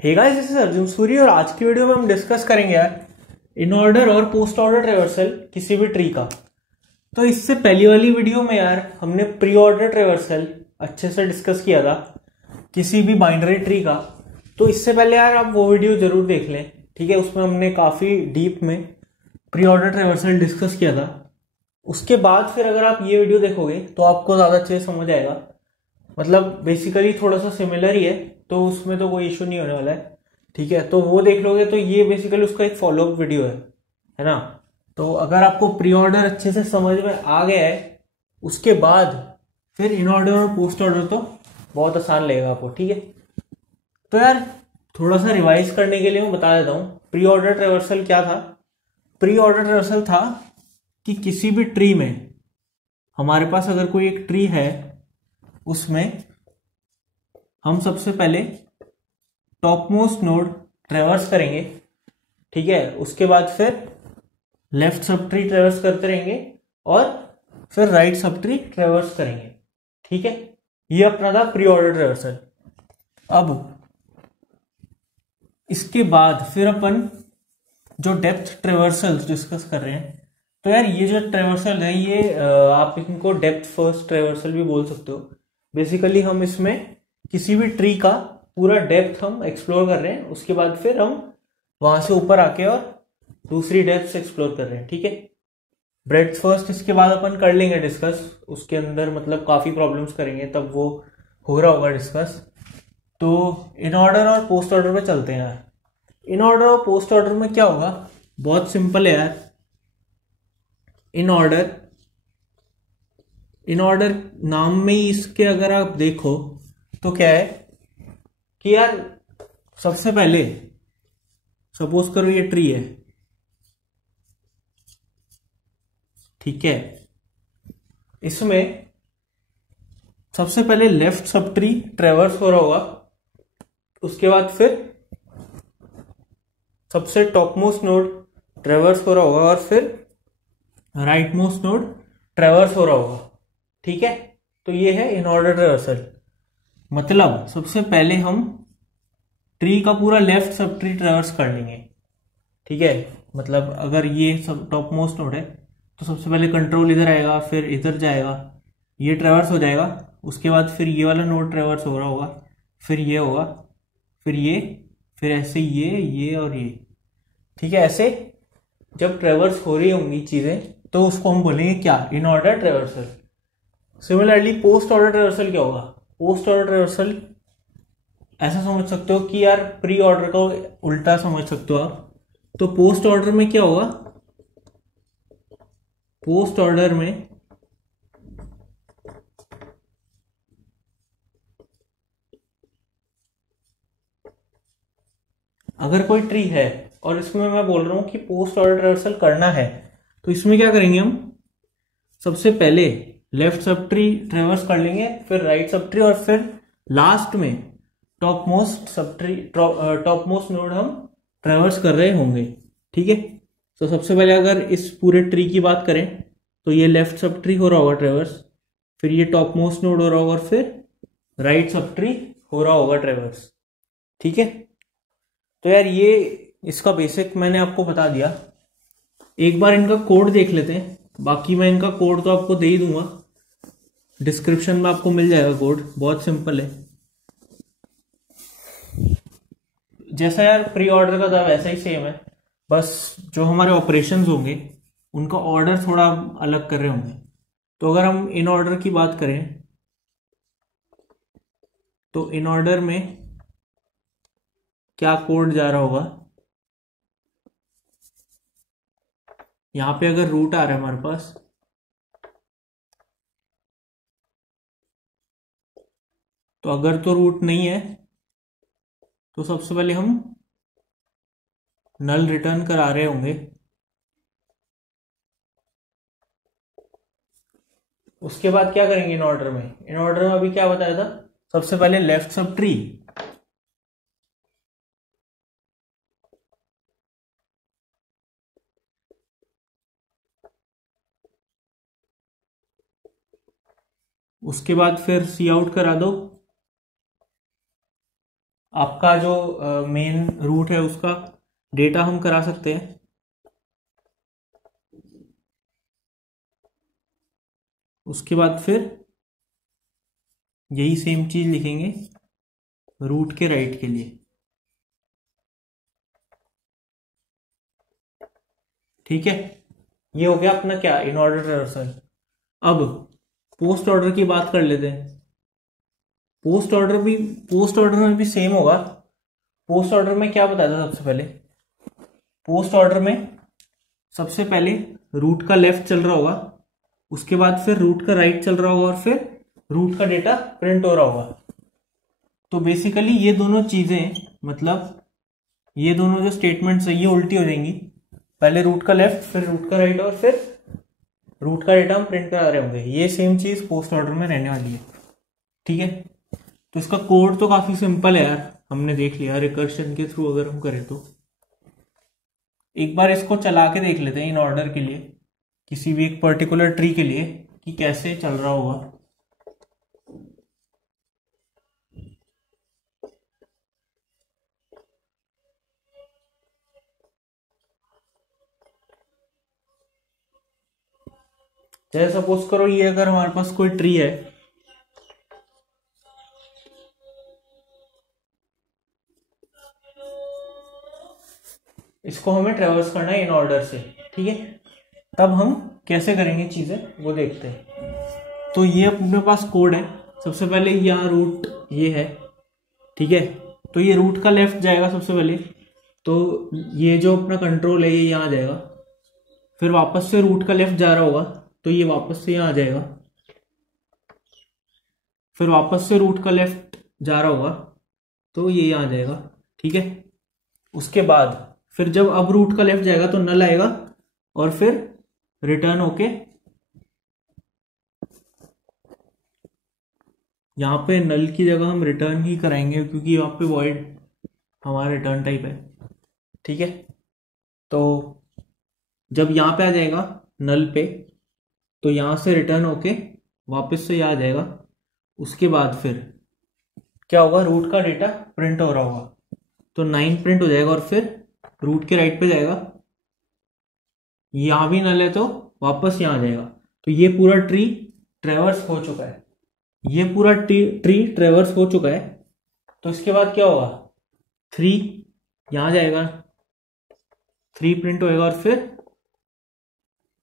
Hey guys, this is Arjun Suri और आज की वीडियो में हम डिस्कस करेंगे यार इन ऑर्डर और पोस्ट ऑर्डर ट्रेवर्सल किसी भी ट्री का। तो इससे पहली वाली वीडियो में यार हमने प्री ऑर्डर ट्रेवर्सल अच्छे से डिस्कस किया था किसी भी बाइनरी ट्री का। तो इससे पहले यार आप वो वीडियो जरूर देख लें, ठीक है। उसमें हमने काफी डीप में प्री ऑर्डर ट्रेवर्सल डिस्कस किया था। उसके बाद फिर अगर आप ये वीडियो देखोगे तो आपको ज्यादा अच्छे से समझ आएगा। मतलब बेसिकली थोड़ा सा सिमिलर ही है, तो उसमें तो कोई इशू नहीं होने वाला है, ठीक है। तो वो देख लोगे तो ये बेसिकली उसका एक फॉलोअप वीडियो है ना। तो अगर आपको प्री ऑर्डर अच्छे से समझ में आ गया है, उसके बाद फिर इन ऑर्डर और पोस्ट ऑर्डर तो बहुत आसान लगेगा आपको, ठीक है। तो यार थोड़ा सा रिवाइज करने के लिए मैं बता देता हूँ प्री ऑर्डर ट्रेवर्सल क्या था। प्री ऑर्डर ट्रेवर्सल था कि किसी भी ट्री में हमारे पास अगर कोई एक ट्री है, उसमें हम सबसे पहले टॉप मोस्ट नोड ट्रेवर्स करेंगे, ठीक है। उसके बाद फिर लेफ्ट सब ट्री ट्रेवर्स करते रहेंगे और फिर राइट सब ट्री ट्रेवर्स करेंगे, ठीक है। ये अपना था प्री ऑर्डर ट्रेवर्सल। अब इसके बाद फिर अपन जो डेप्थ ट्रेवर्सल डिस्कस कर रहे हैं, तो यार ये जो ट्रेवर्सल है ये आप इनको डेप्थ फर्स्ट ट्रेवर्सल भी बोल सकते हो। बेसिकली हम इसमें किसी भी ट्री का पूरा डेप्थ हम एक्सप्लोर कर रहे हैं, उसके बाद फिर हम वहां से ऊपर आके और दूसरी डेप्थ एक्सप्लोर कर रहे हैं, ठीक है। ब्रेड्थ फर्स्ट इसके बाद अपन कर लेंगे डिस्कस, उसके अंदर मतलब काफी प्रॉब्लम्स करेंगे, तब वो हो रहा होगा डिस्कस। तो इन ऑर्डर और पोस्ट ऑर्डर पे चलते हैं यार। इन ऑर्डर और पोस्ट ऑर्डर में क्या होगा, बहुत सिंपल है यार। इन ऑर्डर, इन ऑर्डर नाम में ही इसके अगर आप देखो तो क्या है कि यार सबसे पहले सपोज करो ये ट्री है, ठीक है। इसमें सबसे पहले लेफ्ट सब ट्री ट्रेवर्स हो रहा होगा, उसके बाद फिर सबसे टॉप मोस्ट नोड ट्रेवर्स हो रहा होगा और फिर राइट मोस्ट नोड ट्रेवर्स हो रहा होगा, ठीक है। तो ये है इन ऑर्डर ट्रेवर्सल। मतलब सबसे पहले हम ट्री का पूरा लेफ्ट सब ट्री ट्रेवर्स कर लेंगे, ठीक है। मतलब अगर ये सब टॉप मोस्ट नोड है तो सबसे पहले कंट्रोल इधर आएगा, फिर इधर जाएगा, ये ट्रेवर्स हो जाएगा। उसके बाद फिर ये वाला नोड ट्रेवर्स हो रहा होगा, फिर ये होगा, फिर ये, फिर ऐसे ये और ये, ठीक है। ऐसे जब ट्रेवर्स हो रही होंगी चीजें तो उसको हम बोलेंगे क्या, in order traversal. Similarly post order traversal क्या होगा, पोस्ट ऑर्डर ट्रेवर्सल ऐसा समझ सकते हो कि यार प्री ऑर्डर को उल्टा समझ सकते हो आप। तो पोस्ट ऑर्डर में क्या होगा, पोस्ट ऑर्डर में अगर कोई ट्री है और इसमें मैं बोल रहा हूं कि पोस्ट ऑर्डर ट्रेवर्सल करना है, तो इसमें क्या करेंगे हम, सबसे पहले लेफ्ट सब ट्री ट्रेवर्स कर लेंगे, फिर राइट सब ट्री और फिर लास्ट में top most sub tree, top most node हम ट्रेवर्स कर रहे होंगे, ठीक है। तो सबसे पहले अगर इस पूरे ट्री की बात करें तो ये लेफ्ट सब ट्री हो रहा होगा ट्रेवर्स, फिर ये टॉप मोस्ट नोड हो रहा होगा और फिर राइट सब ट्री हो रहा होगा ट्रेवर्स, ठीक है। तो यार ये इसका बेसिक मैंने आपको बता दिया। एक बार इनका कोड देख लेते हैं, बाकी मैं इनका कोड तो आपको दे ही दूंगा, डिस्क्रिप्शन में आपको मिल जाएगा कोड, बहुत सिंपल है। जैसा यार प्री ऑर्डर का था वैसा ही सेम है, बस जो हमारे ऑपरेशंस होंगे उनका ऑर्डर थोड़ा अलग कर रहे होंगे। तो अगर हम इन ऑर्डर की बात करें तो इन ऑर्डर में क्या कोड जा रहा होगा, यहां पे अगर रूट आ रहा है हमारे पास, तो अगर तो रूट नहीं है तो सबसे पहले हम नल रिटर्न करा रहे होंगे। उसके बाद क्या करेंगे इन ऑर्डर में, इन ऑर्डर में अभी क्या बताया था, सबसे पहले लेफ्ट सब ट्री, उसके बाद फिर सी आउट करा दो। आपका जो मेन रूट है उसका डेटा हम करा सकते हैं। उसके बाद फिर यही सेम चीज लिखेंगे रूट के राइट के लिए। ठीक है, ये हो गया अपना क्या, इन ऑर्डर ट्रेवर्सल। अब पोस्ट ऑर्डर की बात कर लेते हैं। पोस्ट ऑर्डर में भी सेम होगा। पोस्ट ऑर्डर में क्या बताया था सबसे पहले, पोस्ट ऑर्डर में सबसे पहले रूट का लेफ्ट चल रहा होगा, उसके बाद फिर रूट का राइट चल रहा होगा और फिर रूट का डेटा प्रिंट हो रहा होगा। तो बेसिकली ये दोनों चीजें, मतलब ये दोनों जो स्टेटमेंट्स है ये उल्टी हो जाएंगी। पहले रूट का लेफ्ट फिर रूट का राइट और फिर रूट का डेटा हम प्रिंट करा रहे होंगे। ये सेम चीज पोस्ट ऑर्डर में रहने वाली है। ठीक है, तो इसका कोड तो काफी सिंपल है यार, हमने देख लिया रिकर्शन के थ्रू अगर हम करें तो। एक बार इसको चला के देख लेते हैं इन ऑर्डर के लिए, किसी भी एक पर्टिकुलर ट्री के लिए कि कैसे चल रहा होगा। जैसे सपोज करो ये अगर हमारे पास कोई ट्री है, इसको हमें ट्रेवर्स करना है इन ऑर्डर से। ठीक है, तब हम कैसे करेंगे चीजें वो देखते हैं। तो ये अपने पास कोड है। सबसे पहले यहाँ रूट ये है, ठीक है, तो ये रूट का लेफ्ट जाएगा सबसे पहले, तो ये जो अपना कंट्रोल है ये यहाँ आ जाएगा। फिर वापस से रूट का लेफ्ट जा रहा होगा तो ये वापस से यहाँ आ जाएगा। फिर वापस से रूट का लेफ्ट जा रहा होगा तो ये यहाँ आ जाएगा। ठीक है, उसके बाद फिर जब अब रूट का लेफ्ट जाएगा तो नल आएगा और फिर रिटर्न होके यहाँ पे नल की जगह हम रिटर्न ही कराएंगे क्योंकि यहाँ पे वॉइड हमारा रिटर्न टाइप है। ठीक है, तो जब यहाँ पे आ जाएगा नल पे तो यहाँ से रिटर्न होके वापस से यहाँ आ जाएगा। उसके बाद फिर क्या होगा, रूट का डेटा प्रिंट हो रहा होगा तो 9 प्रिंट हो जाएगा और फिर रूट के राइट पे जाएगा। यहां भी नल है तो वापस यहां आ जाएगा। तो ये पूरा ट्री ट्रेवर्स हो चुका है, ये पूरा ट्री ट्रेवर्स हो चुका है। तो इसके बाद क्या होगा, 3 यहां जाएगा, 3 प्रिंट होएगा और फिर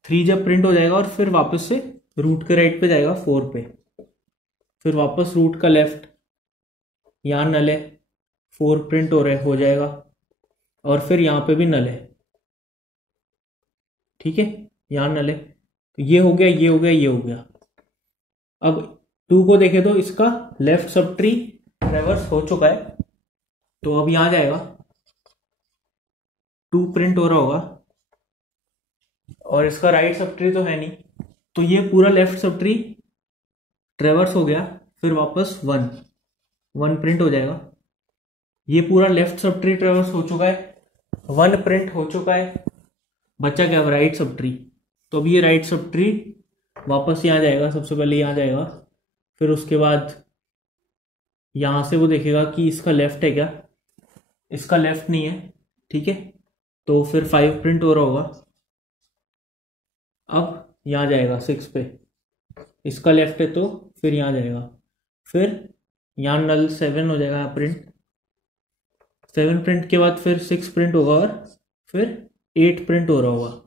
3 जब प्रिंट हो जाएगा और फिर वापस से रूट के राइट पे जाएगा 4 पे। फिर वापस रूट का लेफ्ट, यहां नल है, 4 प्रिंट हो जाएगा और फिर यहां पे भी नल है। ठीक है, यहां नल है, तो ये हो गया, ये हो गया, ये हो गया। अब 2 को देखें तो इसका लेफ्ट सब ट्री ट्रेवर्स हो चुका है, तो अब यहां जाएगा, 2 प्रिंट हो रहा होगा और इसका राइट सब ट्री तो है नहीं, तो ये पूरा लेफ्ट सब ट्री ट्रेवर्स हो गया। फिर वापस 1 प्रिंट हो जाएगा। ये पूरा लेफ्ट सब ट्री ट्रेवर्स हो चुका है, 1 प्रिंट हो चुका है, बचा क्या, राइट सब ट्री। तो अब ये राइट सब ट्री वापस यहाँ जाएगा, सबसे पहले यहाँ जाएगा, फिर उसके बाद यहाँ से वो देखेगा कि इसका लेफ्ट है क्या, इसका लेफ्ट नहीं है। ठीक है, तो फिर 5 प्रिंट हो रहा होगा। अब यहाँ जाएगा 6 पे, इसका लेफ्ट है तो फिर यहाँ जाएगा। फिर यहाँ नल 7 हो जाएगा, प्रिंट 7 प्रिंट के बाद फिर 6 प्रिंट होगा और फिर 8 प्रिंट हो रहा होगा।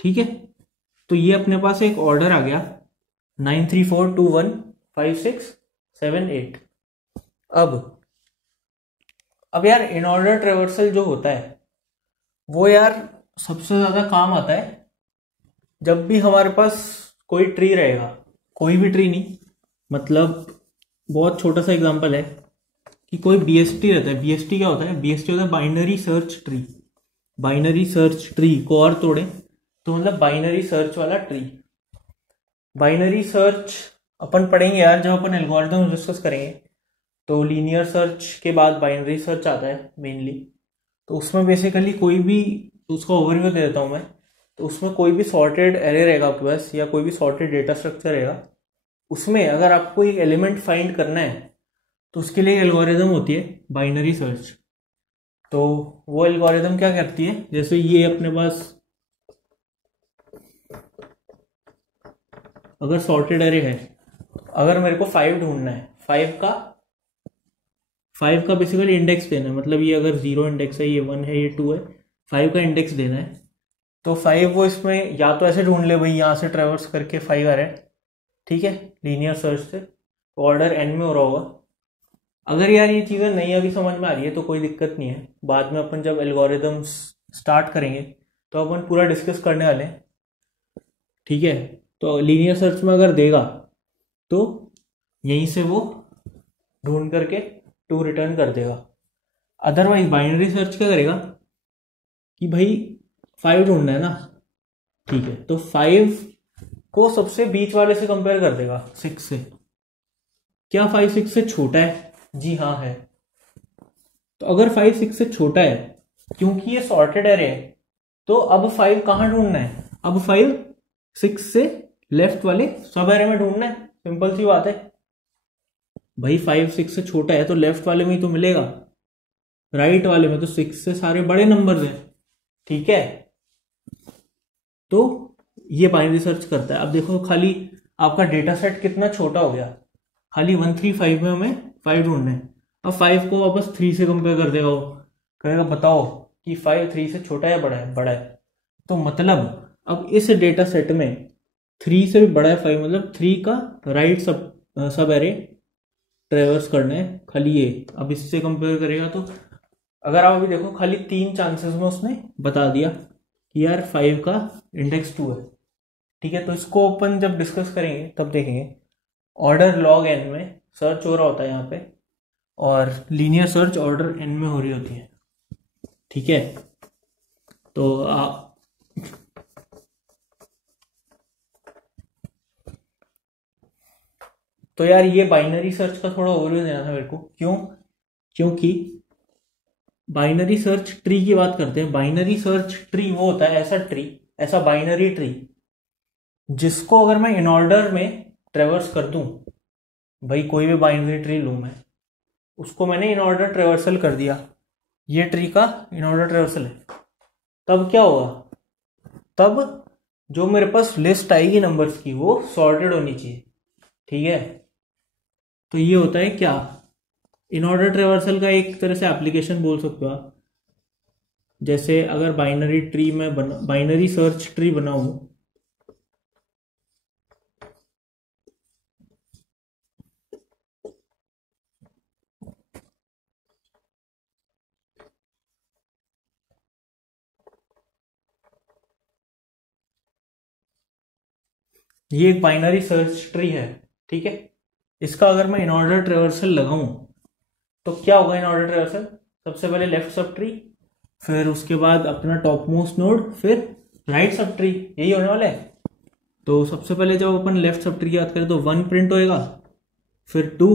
ठीक है, तो ये अपने पास एक ऑर्डर आ गया 9 3 4 2 1 5 6 7 8। अब यार इन ऑर्डर ट्रेवर्सल जो होता है वो यार सबसे ज्यादा काम आता है जब भी हमारे पास कोई ट्री रहेगा, कोई भी ट्री नहीं, मतलब बहुत छोटा सा एग्जांपल है कि कोई बीएसटी रहता है। बीएसटी क्या होता है, बीएसटी होता है binary search tree. Binary search tree को और तोड़े तो मतलब बाइनरी सर्च वाला ट्री। बाइनरी सर्च अपन पढ़ेंगे यार जब अपन एल्गोरिथम डिस्कस करेंगे, तो लीनियर सर्च के बाद बाइनरी सर्च आता है मेनली। तो उसमें बेसिकली कोई भी, उसका ओवरव्यू दे देता हूं मैं, तो उसमें कोई भी सॉर्टेड एरे रहेगा आपके पास या कोई भी सॉर्टेड डेटा स्ट्रक्चर रहेगा, उसमें अगर आपको एक एलिमेंट फाइंड करना है तो उसके लिए एल्गोरिदम होती है बाइनरी सर्च। तो वो एल्गोरिदम क्या करती है, जैसे ये अपने पास अगर सॉर्टेड एरे है, अगर मेरे को 5 ढूंढना है, 5 का बेसिकली इंडेक्स देना है, मतलब ये अगर 0 इंडेक्स है, ये 1 है, ये 2 है, 5 का इंडेक्स देना है। तो 5 वो इसमें या तो ऐसे ढूंढ ले भाई, यहाँ से ट्रेवर्स करके 5 आ रहा है, ठीक है, लीनियर सर्च से ऑर्डर n में हो रहा होगा। अगर यार ये चीज़ें नहीं अभी समझ में आ रही है तो कोई दिक्कत नहीं है, बाद में अपन जब एल्गोरिदम्स स्टार्ट करेंगे तो अपन पूरा डिस्कस करने वाले हैं, ठीक है। तो लीनियर सर्च में अगर देगा तो यहीं से वो ढूंढ करके 2 रिटर्न कर देगा। अदरवाइज बाइनरी सर्च क्या करेगा कि भाई 5 ढूंढना है ना, ठीक है, तो 5 को सबसे बीच वाले से कंपेयर कर देगा 6 से। क्या 5 6 से छोटा है? जी हाँ है। तो अगर 5 6 से छोटा है, क्योंकि ये सॉर्टेड एरे है, तो अब 5 कहाँ ढूंढना है? अब 5 6 से लेफ्ट वाले सब एरे में ढूंढना है, सिंपल सी बात है भाई। 5 6 से छोटा है तो लेफ्ट वाले में ही तो मिलेगा, राइट वाले में तो 6 से सारे बड़े नंबर्स हैं, ठीक है। तो ये बाइनरी सर्च करता है। अब देखो खाली आपका डेटा सेट कितना छोटा हो गया, खाली 1 3 5 में हमें 5 ढूंढना है। अब 5 को वापस 3 से कंपेयर कर देगा, वो कहेगा बताओ कि 5 3 से छोटा है बड़ा है? बड़ा है। तो मतलब अब इस डेटा सेट में 3 से भी बड़ा है 5, मतलब 3 का राइट सब एरे ट्रेवर्स करना है खाली ये। अब इससे कंपेयर करेगा तो अगर आप अभी देखो खाली 3 चांसेस में उसने बता दिया कि यार 5 का इंडेक्स 2 है, ठीक है। तो इसको अपन जब डिस्कस करेंगे तब देखेंगे ऑर्डर log n में सर्च हो रहा होता है यहाँ पे, और लीनियर सर्च ऑर्डर n में हो रही होती है, ठीक है। तो यार ये बाइनरी सर्च का थोड़ा ओवरव्यू देना था मेरे को। क्यों? क्योंकि बाइनरी सर्च ट्री की बात करते हैं। बाइनरी सर्च ट्री वो होता है ऐसा ट्री, ऐसा बाइनरी ट्री जिसको अगर मैं इन ऑर्डर में ट्रेवर्स कर दूं, भाई कोई भी बाइनरी ट्री लूं मैं, उसको मैंने इन ऑर्डर ट्रेवर्सल कर दिया, ये ट्री का इन ऑर्डर ट्रेवर्सल है, तब क्या होगा? तब जो मेरे पास लिस्ट आएगी नंबर्स की वो सॉर्टेड होनी चाहिए, ठीक है। तो ये होता है क्या, इन ऑर्डर ट्रेवर्सल का एक तरह से एप्लीकेशन बोल सकते हो आप। जैसे अगर बाइनरी ट्री में बाइनरी सर्च ट्री बनाऊं, ये एक बाइनरी सर्च ट्री है, ठीक है। इसका अगर मैं इन ऑर्डर ट्रेवर्सल लगाऊं तो क्या होगा? इन ऑर्डर ट्रेवर्सल सबसे पहले लेफ्ट सब ट्री, फिर उसके बाद अपना टॉप मोस्ट नोड, फिर राइट सब ट्री, यही होने वाला है। तो सबसे पहले जब अपन लेफ्ट सब ट्री की बात करें तो 1 प्रिंट होएगा, फिर 2,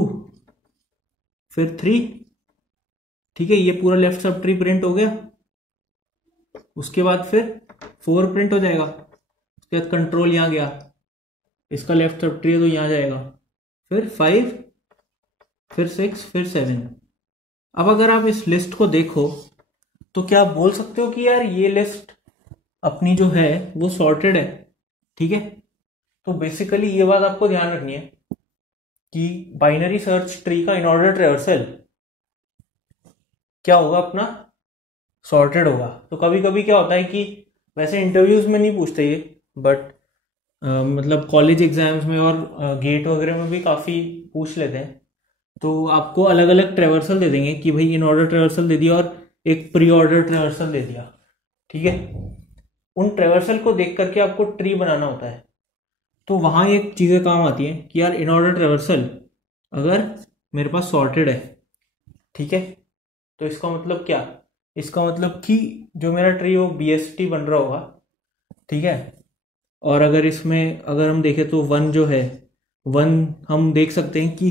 फिर 3, ठीक है, ये पूरा लेफ्ट सब ट्री प्रिंट हो गया। उसके बाद फिर 4 प्रिंट हो जाएगा, उसके बाद कंट्रोल यहाँ गया, इसका लेफ्ट सब ट्री है तो यहाँ जाएगा, फिर 5, फिर 6, फिर 7। अब अगर आप इस लिस्ट को देखो तो क्या आप बोल सकते हो कि यार ये लिस्ट अपनी जो है वो सॉर्टेड है, ठीक है। तो बेसिकली ये बात आपको ध्यान रखनी है कि बाइनरी सर्च ट्री का इन ऑर्डर ट्रेवर्सल क्या होगा? अपना सॉर्टेड होगा। तो कभी कभी क्या होता है कि वैसे इंटरव्यूज में नहीं पूछते ये, बट मतलब कॉलेज एग्जाम्स में और गेट वगैरह में भी काफ़ी पूछ लेते हैं। तो आपको अलग अलग ट्रेवर्सल दे देंगे कि भाई इन ऑर्डर ट्रेवर्सल दे दिया और एक प्री ऑर्डर ट्रेवर्सल दे दिया, ठीक है। उन ट्रेवर्सल को देख करके आपको ट्री बनाना होता है। तो वहाँ एक चीज़ें काम आती हैं कि यार इन ऑर्डर ट्रेवर्सल अगर मेरे पास सॉर्टेड है, ठीक है, तो इसका मतलब क्या? इसका मतलब कि जो मेरा ट्री वो BST बन रहा होगा, ठीक है। और अगर इसमें अगर हम देखें तो 1 जो है, 1 हम देख सकते हैं कि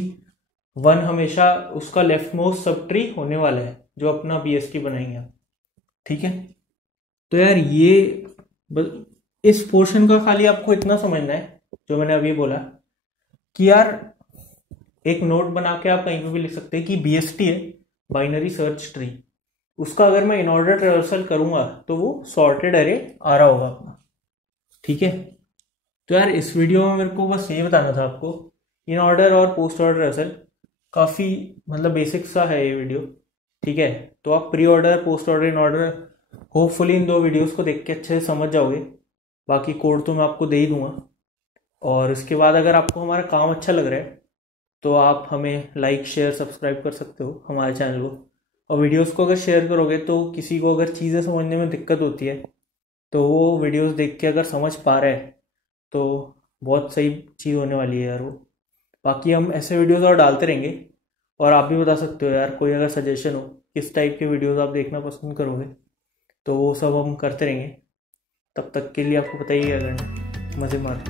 1 हमेशा उसका लेफ्ट मोस्ट सब ट्री होने वाला है जो अपना BST बनाएंगे, ठीक है। तो यार ये इस पोर्शन का खाली आपको इतना समझना है जो मैंने अभी बोला कि यार एक नोट बना के आप कहीं पे भी लिख सकते हैं कि BST है, बाइनरी सर्च ट्री। उसका अगर मैं इन ऑर्डर ट्रेवर्सल करूंगा तो वो सॉर्टेड एरे आ रहा होगा अपना। ठीक है, तो यार इस वीडियो में मेरे को बस ये बताना था आपको, इन ऑर्डर और पोस्ट ऑर्डर ट्रेवर्सल काफ़ी मतलब बेसिक सा है ये वीडियो। ठीक है, तो आप pre order, post order, in order hopefully in 2 videos को देख के अच्छे से समझ जाओगे। बाकी कोड तो मैं आपको दे ही दूंगा। और इसके बाद अगर आपको हमारा काम अच्छा लग रहा है तो आप हमें लाइक, शेयर, सब्सक्राइब कर सकते हो हमारे चैनल को। और वीडियोस को अगर शेयर करोगे तो किसी को अगर चीज़ें समझने में दिक्कत होती है तो वो वीडियोस देख के अगर समझ पा रहा है तो बहुत सही चीज़ होने वाली है यार वो। बाकी हम ऐसे वीडियोस और डालते रहेंगे। और आप भी बता सकते हो यार, कोई अगर सजेशन हो किस टाइप के वीडियोस आप देखना पसंद करोगे, तो वो सब हम करते रहेंगे। तब तक के लिए आपको पता ही है, करना मज़े मार।